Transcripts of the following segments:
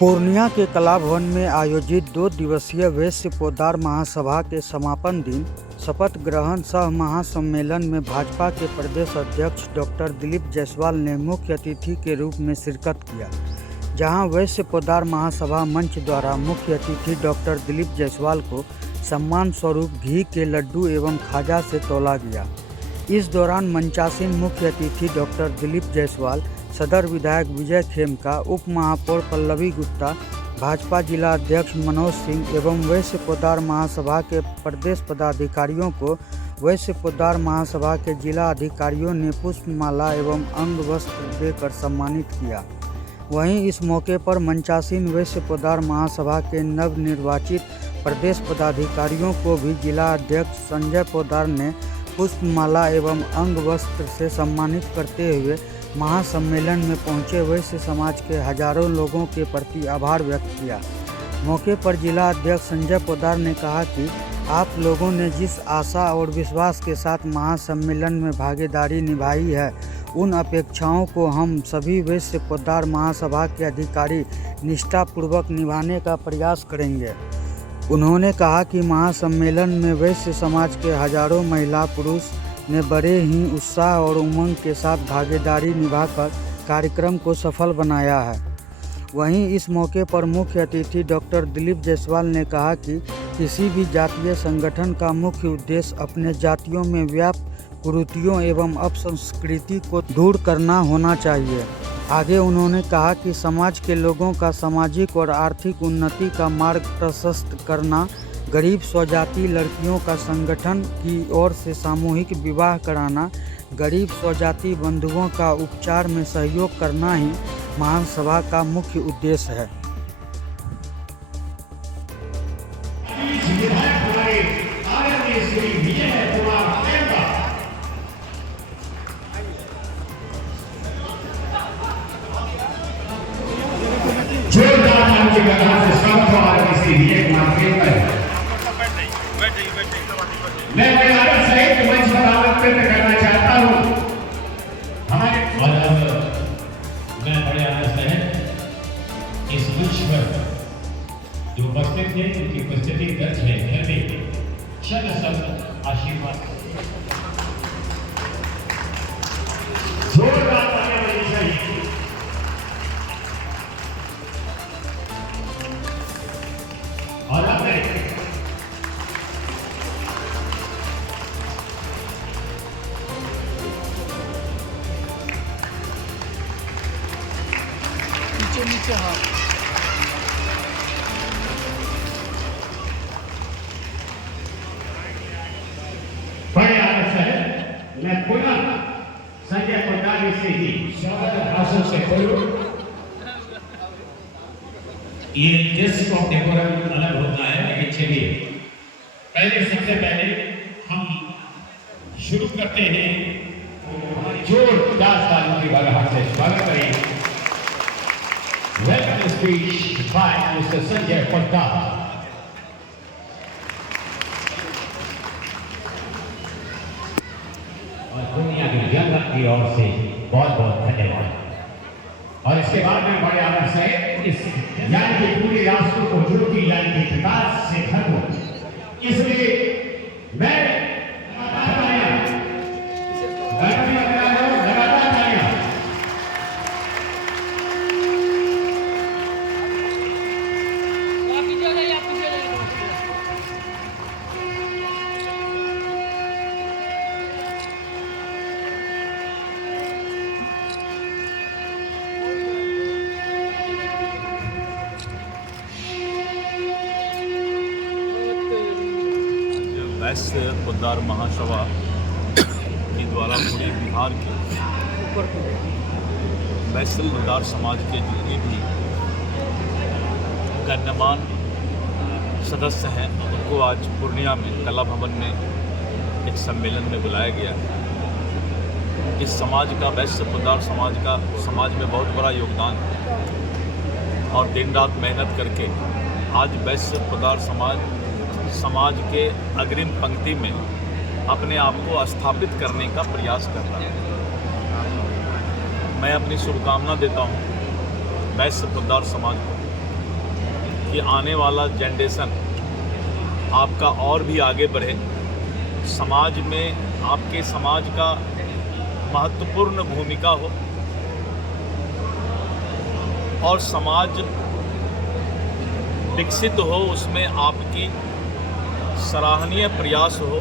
पूर्णिया के कला भवन में आयोजित 2 दिवसीय वैश्य पोद्दार महासभा के समापन दिन शपथ ग्रहण सह महासम्मेलन में भाजपा के प्रदेश अध्यक्ष डॉक्टर दिलीप जायसवाल ने मुख्य अतिथि के रूप में शिरकत किया, जहां वैश्य पोद्दार महासभा मंच द्वारा मुख्य अतिथि डॉक्टर दिलीप जायसवाल को सम्मान स्वरूप घी के लड्डू एवं खाजा से तौला गया। इस दौरान मंचासीन मुख्य अतिथि डॉक्टर दिलीप जायसवाल, सदर विधायक विजय खेमका, उप महापौर पल्लवी गुप्ता, भाजपा जिला अध्यक्ष मनोज सिंह एवं वैश्य पोद्दार महासभा के प्रदेश पदाधिकारियों को वैश्य पोद्दार महासभा के जिला अधिकारियों ने पुष्पमाला एवं अंग वस्त्र देकर सम्मानित किया। वहीं इस मौके पर मंचासीन वैश्य पोद्दार महासभा के नवनिर्वाचित प्रदेश पदाधिकारियों को भी जिला अध्यक्ष संजय पोद्दार ने पुष्पमाला एवं अंग वस्त्र से सम्मानित करते हुए महासम्मेलन में पहुंचे वैश्य समाज के हजारों लोगों के प्रति आभार व्यक्त किया। मौके पर जिला अध्यक्ष संजय पोद्दार ने कहा कि आप लोगों ने जिस आशा और विश्वास के साथ महासम्मेलन में भागीदारी निभाई है, उन अपेक्षाओं को हम सभी वैश्य पोद्दार महासभा के अधिकारी निष्ठापूर्वक निभाने का प्रयास करेंगे। उन्होंने कहा कि महासम्मेलन में वैश्य समाज के हजारों महिला पुरुष ने बड़े ही उत्साह और उमंग के साथ भागीदारी निभाकर कार्यक्रम को सफल बनाया है। वहीं इस मौके पर मुख्य अतिथि डॉक्टर दिलीप जायसवाल ने कहा कि किसी भी जातीय संगठन का मुख्य उद्देश्य अपने जातियों में व्याप्त कुरीतियों एवं अपसंस्कृति को दूर करना होना चाहिए। आगे उन्होंने कहा कि समाज के लोगों का सामाजिक और आर्थिक उन्नति का मार्ग प्रशस्त करना, गरीब स्वजाति लड़कियों का संगठन की ओर से सामूहिक विवाह कराना, गरीब स्वजाति बंधुओं का उपचार में सहयोग करना ही महासभा का मुख्य उद्देश्य है। मैं विधायक सहित मंच पर आमंत्रित करना चाहता हूं हमारे मैं बड़े आनंद से इस मंच पर जो उपस्थित थे उनकी उपस्थिति दर्ज है। घर में चल सब आशीर्वाद जोरदार तालियां बजनी चाहिए। और अब नीचे हाथ बड़े आदर्श है। मैं पुनः संजय पोद्दार से ही स्वागत भाषण से बोलूं। ये गेस्ट ऑफ डेकोरम अलग होता है, लेकिन चलिए पहले सबसे पहले हम शुरू करते हैं। जोरदार तालियों की बरहाट से स्वागत करें। Welcome speech by Mr. Sanjay Poddar. और दुनिया की जनता की ओर से बहुत बहुत धन्यवाद। और इसके बाद में बड़े आनंद से इस यानी कि पूरे राष्ट्र को ज्योति यानी कि प्रकाश से भर दूं, इसलिए मैं वैश्य पोद्दार महासभा के द्वारा पूरे बिहार के वैश्य पोद्दार समाज के जितने भी गण्यमान सदस्य हैं उनको आज पूर्णिया में कला भवन में एक सम्मेलन में बुलाया गया है। इस समाज का वैश्य पोद्दार समाज में बहुत बड़ा योगदान है और दिन रात मेहनत करके आज वैश्य पोद्दार समाज के अग्रिम पंक्ति में अपने आप को स्थापित करने का प्रयास कर रहा है। मैं अपनी शुभकामना देता हूँ वैश्य पोद्दार समाज को कि आने वाला जनरेशन आपका और भी आगे बढ़े, समाज में आपके समाज का महत्वपूर्ण भूमिका हो और समाज विकसित हो, उसमें आपकी सराहनीय प्रयास हो,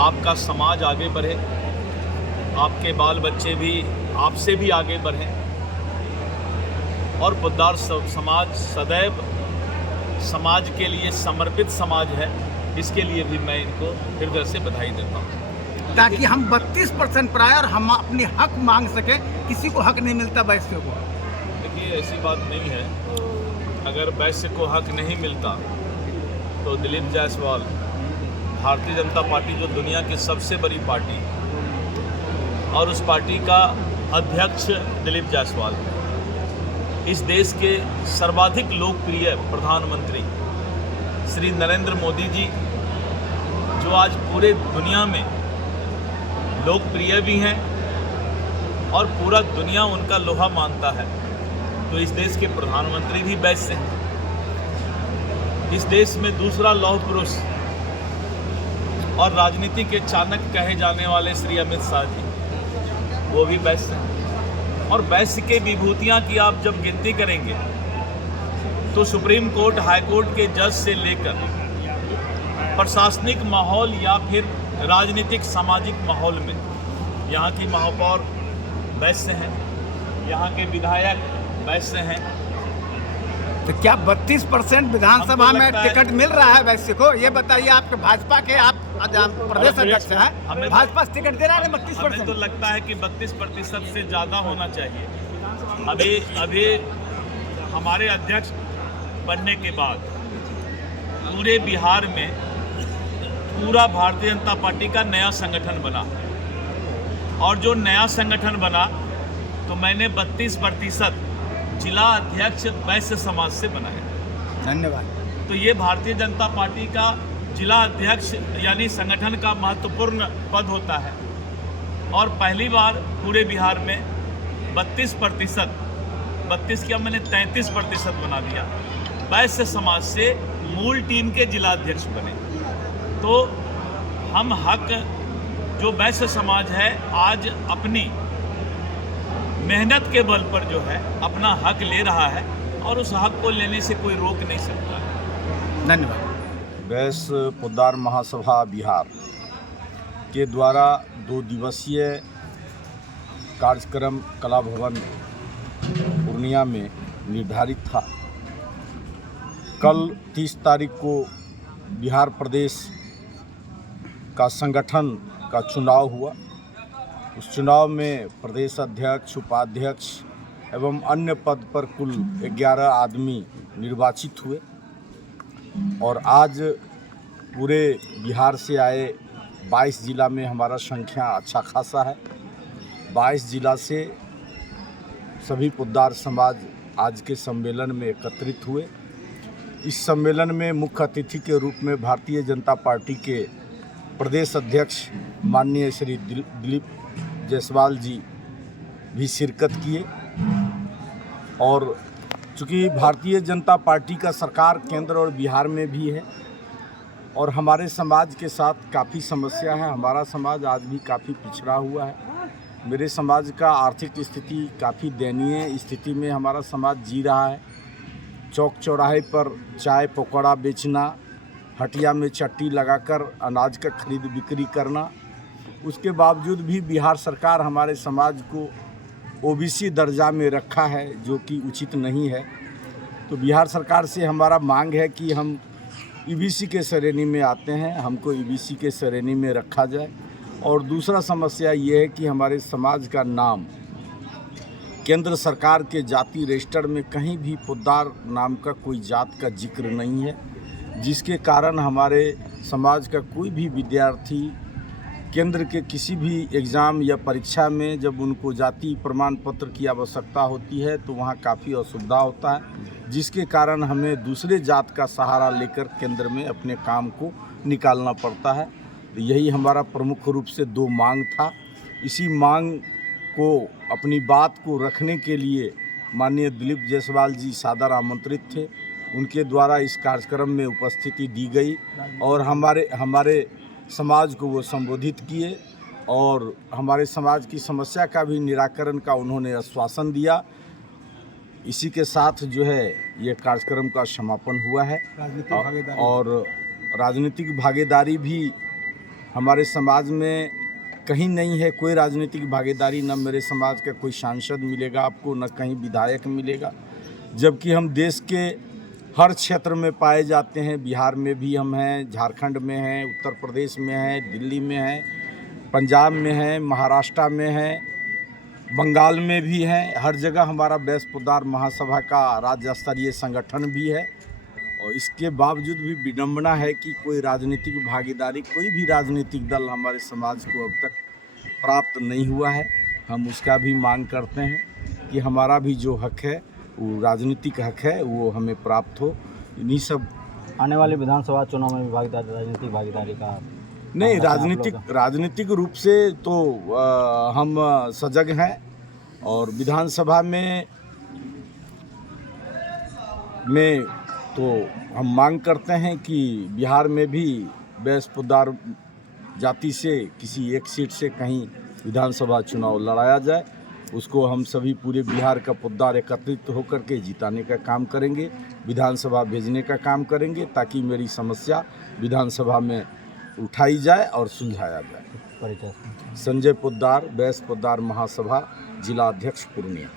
आपका समाज आगे बढ़े, आपके बाल बच्चे भी आपसे भी आगे बढ़ें और पोद्दार समाज सदैव समाज के लिए समर्पित समाज है। इसके लिए भी मैं इनको हृदय से बधाई देता हूँ, ताकि हम 32% पर आए और हम अपने हक मांग सके। किसी को हक नहीं मिलता वैश्य को। देखिए, ऐसी बात नहीं है। अगर वैश्य को हक नहीं मिलता तो दिलीप जायसवाल, भारतीय जनता पार्टी जो दुनिया की सबसे बड़ी पार्टी और उस पार्टी का अध्यक्ष दिलीप जायसवाल, इस देश के सर्वाधिक लोकप्रिय प्रधानमंत्री श्री नरेंद्र मोदी जी, जो आज पूरे दुनिया में लोकप्रिय भी हैं और पूरा दुनिया उनका लोहा मानता है, तो इस देश के प्रधानमंत्री भी वैश्य हैं। इस देश में दूसरा लौह पुरुष और राजनीति के चाणक्य कहे जाने वाले श्री अमित शाह जी, वो भी वैश्य हैं। और वैश्य के विभूतियां की आप जब गिनती करेंगे तो सुप्रीम कोर्ट, हाई कोर्ट के जज से लेकर प्रशासनिक माहौल या फिर राजनीतिक सामाजिक माहौल में यहाँ की महापौर वैश्य हैं, यहाँ के विधायक वैश्य हैं। तो क्या 32% विधानसभा में टिकट मिल रहा है वैश्य को? ये बताइए। आपके भाजपा के आप प्रदेश अध्यक्ष हैं, भाजपा से टिकट दे रहा है 32%। हमें तो लगता है कि 32% से ज़्यादा होना चाहिए। अभी हमारे अध्यक्ष बनने के बाद पूरे बिहार में पूरा भारतीय जनता पार्टी का नया संगठन बना, और जो नया संगठन बना तो मैंने 32% जिला अध्यक्ष वैश्य समाज से बनाया। धन्यवाद। तो ये भारतीय जनता पार्टी का जिला अध्यक्ष यानी संगठन का महत्वपूर्ण पद होता है, और पहली बार पूरे बिहार में 32% क्या मैंने 33% बना दिया, वैश्य समाज से मूल टीम के जिला अध्यक्ष बने। तो हम हक, जो वैश्य समाज है आज अपनी मेहनत के बल पर जो है अपना हक ले रहा है, और उस हक को लेने से कोई रोक नहीं सकता है। धन्यवाद। वैश्य पोद्दार महासभा बिहार के द्वारा 2 दिवसीय कार्यक्रम कला भवन पूर्णिया में निर्धारित था। कल 30 तारीख को बिहार प्रदेश का संगठन का चुनाव हुआ। उस चुनाव में प्रदेश अध्यक्ष, उपाध्यक्ष एवं अन्य पद पर कुल 11 आदमी निर्वाचित हुए, और आज पूरे बिहार से आए 22 जिला में हमारा संख्या अच्छा खासा है। 22 जिला से सभी पोद्दार समाज आज के सम्मेलन में एकत्रित हुए। इस सम्मेलन में मुख्य अतिथि के रूप में भारतीय जनता पार्टी के प्रदेश अध्यक्ष माननीय श्री दिलीप जायसवाल जी भी शिरकत किए, और चूँकि भारतीय जनता पार्टी का सरकार केंद्र और बिहार में भी है और हमारे समाज के साथ काफ़ी समस्या है। हमारा समाज आज भी काफ़ी पिछड़ा हुआ है। मेरे समाज का आर्थिक स्थिति काफ़ी दयनीय स्थिति में हमारा समाज जी रहा है। चौक चौराहे पर चाय पकौड़ा बेचना, हटिया में चट्टी लगाकर अनाज का खरीद बिक्री करना, उसके बावजूद भी बिहार सरकार हमारे समाज को ओबीसी दर्जा में रखा है, जो कि उचित नहीं है। तो बिहार सरकार से हमारा मांग है कि हम ईबीसी के श्रेणी में आते हैं, हमको ईबीसी के श्रेणी में रखा जाए। और दूसरा समस्या ये है कि हमारे समाज का नाम केंद्र सरकार के जाति रजिस्टर में कहीं भी पोद्दार नाम का कोई जात का जिक्र नहीं है, जिसके कारण हमारे समाज का कोई भी विद्यार्थी केंद्र के किसी भी एग्ज़ाम या परीक्षा में जब उनको जाति प्रमाण पत्र की आवश्यकता होती है तो वहाँ काफ़ी असुविधा होता है, जिसके कारण हमें दूसरे जात का सहारा लेकर केंद्र में अपने काम को निकालना पड़ता है। तो यही हमारा प्रमुख रूप से 2 मांग था। इसी मांग को, अपनी बात को रखने के लिए माननीय दिलीप जायसवाल जी सादर आमंत्रित थे। उनके द्वारा इस कार्यक्रम में उपस्थिति दी गई और हमारे समाज को वो संबोधित किए और हमारे समाज की समस्या का भी निराकरण का उन्होंने आश्वासन दिया। इसी के साथ जो है ये कार्यक्रम का समापन हुआ है और राजनीतिक भागीदारी भी हमारे समाज में कहीं नहीं है। कोई राजनीतिक भागीदारी न मेरे समाज का कोई सांसद मिलेगा आपको, न कहीं विधायक मिलेगा, जबकि हम देश के हर क्षेत्र में पाए जाते हैं। बिहार में भी हम हैं, झारखंड में हैं, उत्तर प्रदेश में हैं, दिल्ली में हैं, पंजाब में हैं, महाराष्ट्र में हैं, बंगाल में भी हैं। हर जगह हमारा वैश्य पोद्दार महासभा का राज्य स्तरीय संगठन भी है और इसके बावजूद भी विडंबना है कि कोई राजनीतिक भागीदारी, कोई भी राजनीतिक दल हमारे समाज को अब तक प्राप्त नहीं हुआ है। हम उसका भी मांग करते हैं कि हमारा भी जो हक है, वो राजनीतिक हक है, वो हमें प्राप्त हो। इन्हीं सब आने वाले विधानसभा चुनाव में भी राजनीतिक भागीदारी का नहीं, राजनीतिक रूप से तो हम सजग हैं और विधानसभा में तो हम मांग करते हैं कि बिहार में भी वैश्य पोद्दार जाति से किसी एक सीट से कहीं विधानसभा चुनाव लड़ाया जाए। उसको हम सभी पूरे बिहार का पोद्दार एकत्रित होकर के जिताने का काम करेंगे, विधानसभा भेजने का काम करेंगे ताकि मेरी समस्या विधानसभा में उठाई जाए और सुलझाया जाए। परिचय संजय पोद्दार, वैश्य पोद्दार महासभा, जिला अध्यक्ष पूर्णिया।